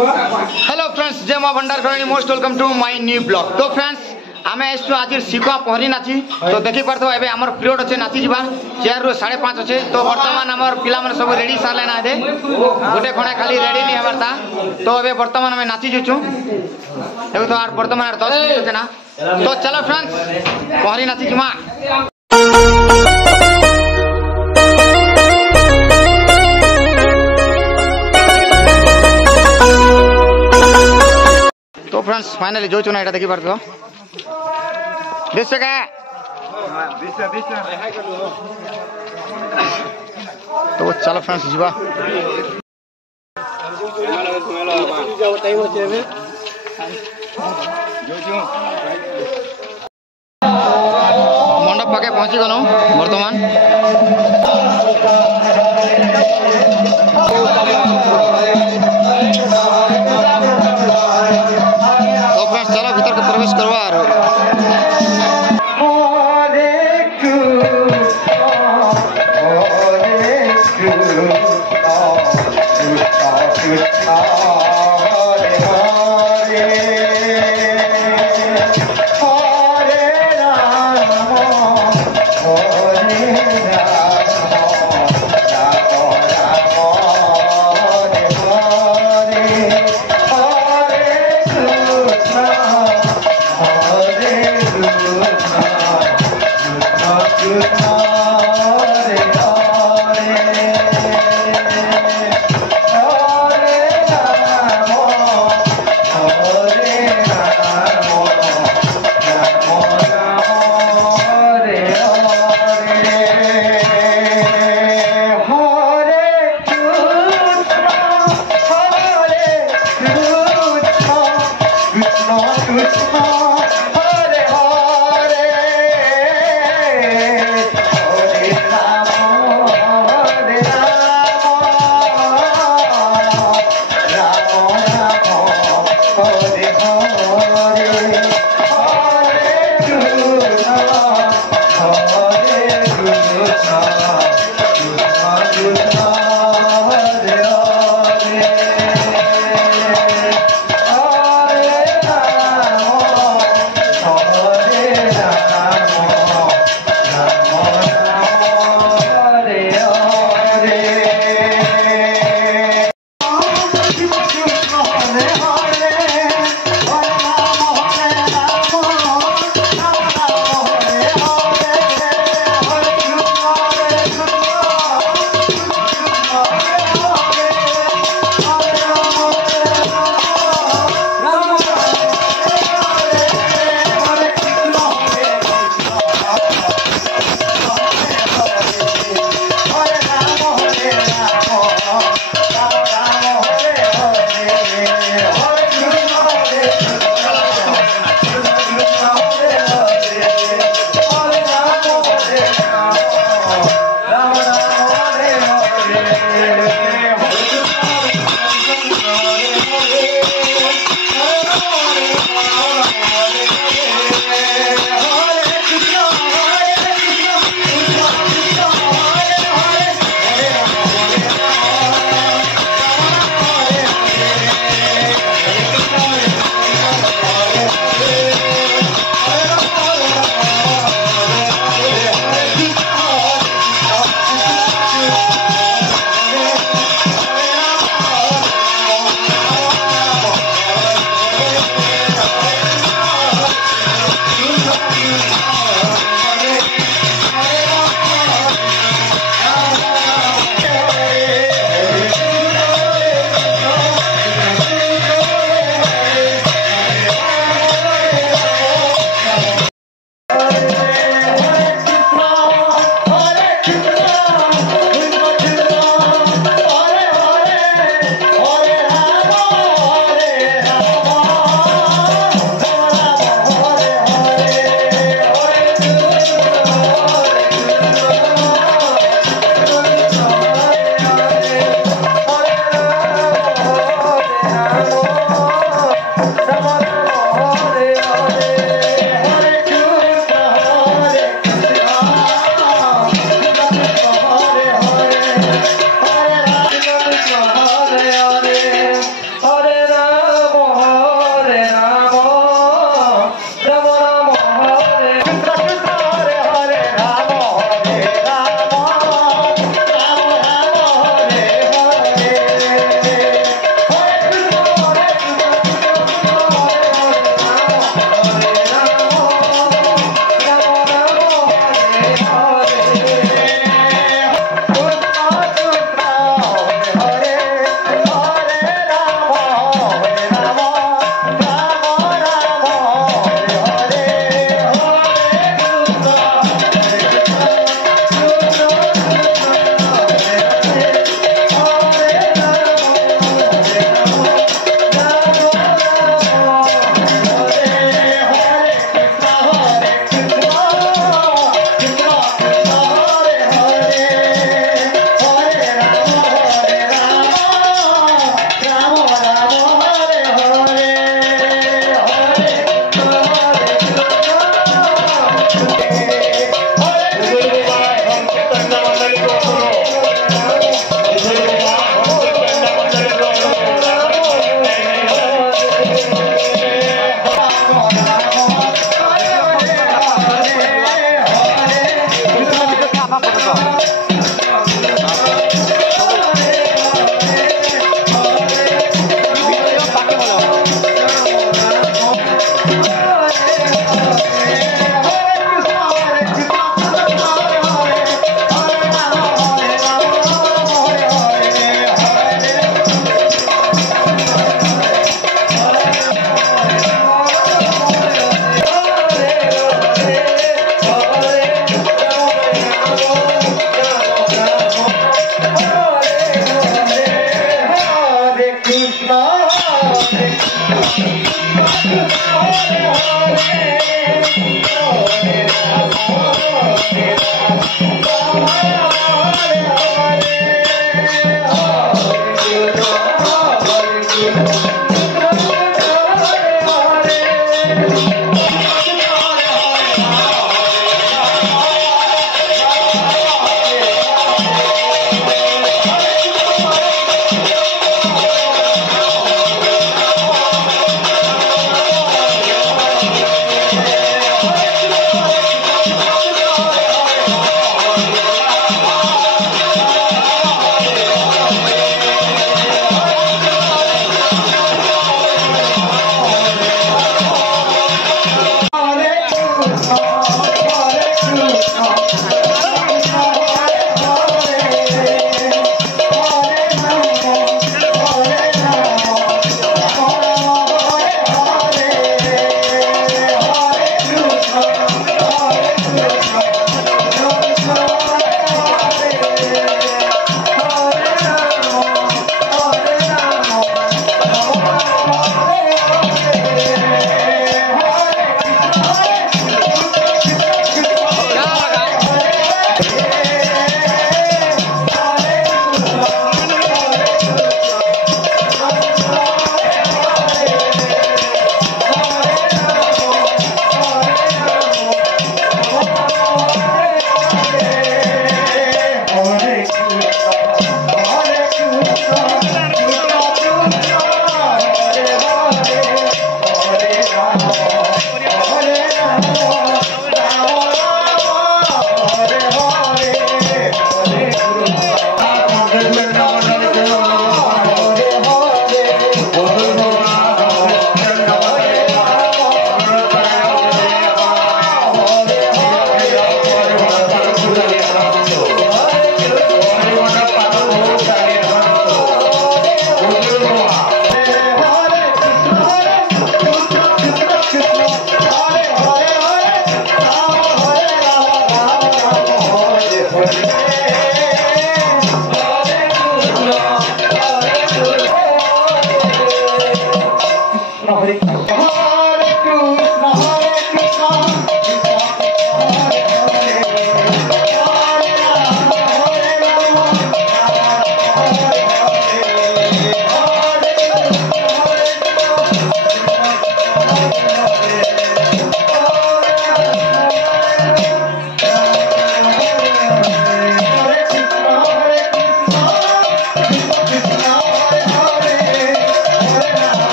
Hello friends, जय मां भंडार करणी मोस्ट वेलकम टू माय न्यू ब्लॉग। तो फ्रेंड्स आमे आइसु आज शिखा पहरी नाची। तो देखि परथो एबे हमर पीरियड अच्छे नाची जीवा 4 ରୁ 5:30 अच्छे। तो वर्तमान हमर पिला मन सब रेडी साले ना दे गोटे खणे खाली रेडी नहीं हमार ता। तो एबे वर्तमान में नाची जुचू एबे तो आर वर्तमान 10 मिनट अच्छे ना। तो चलो फ्रेंड्स पहरी नाची जीवा। तो फ्रेंड्स फाइनली जो चुना एटा देखि परथो दिस का तो चलो फ्रेंड्स जीवा। मंडप पाके पहुंची गलो वर्तमान। तो फ्रेंड्स चलो भीतर के प्रवेश करवा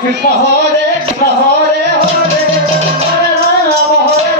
Krishna Hare Krishna Hare Hare Hare Rama Hare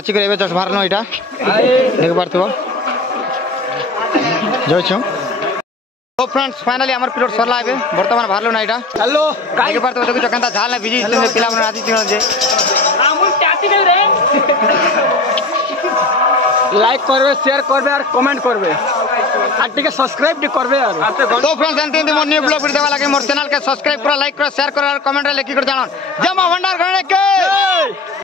नाचिक जस्ट बाहर न यहाँ देख पार्थ जाऊँ तो फ्रेंड्स फाइनली आम पीरियड सरला बर्तमान बाहर ना यहाँ हेलो देख पार्थ देखो केन्ता झाल भिजी पिला नाची लाइक करबे शेयर करबे और कमेंट करबे और टिके सब्सक्राइब भी करबे यार तो फ्रेंड्स जानते मोर न्यू ब्लॉग वीडियो देवा लागे मोर चैनल के सब्सक्राइब करो लाइक करो शेयर करो और कमेंट रे लिखि कर जानो जय मां भंडार घराणे के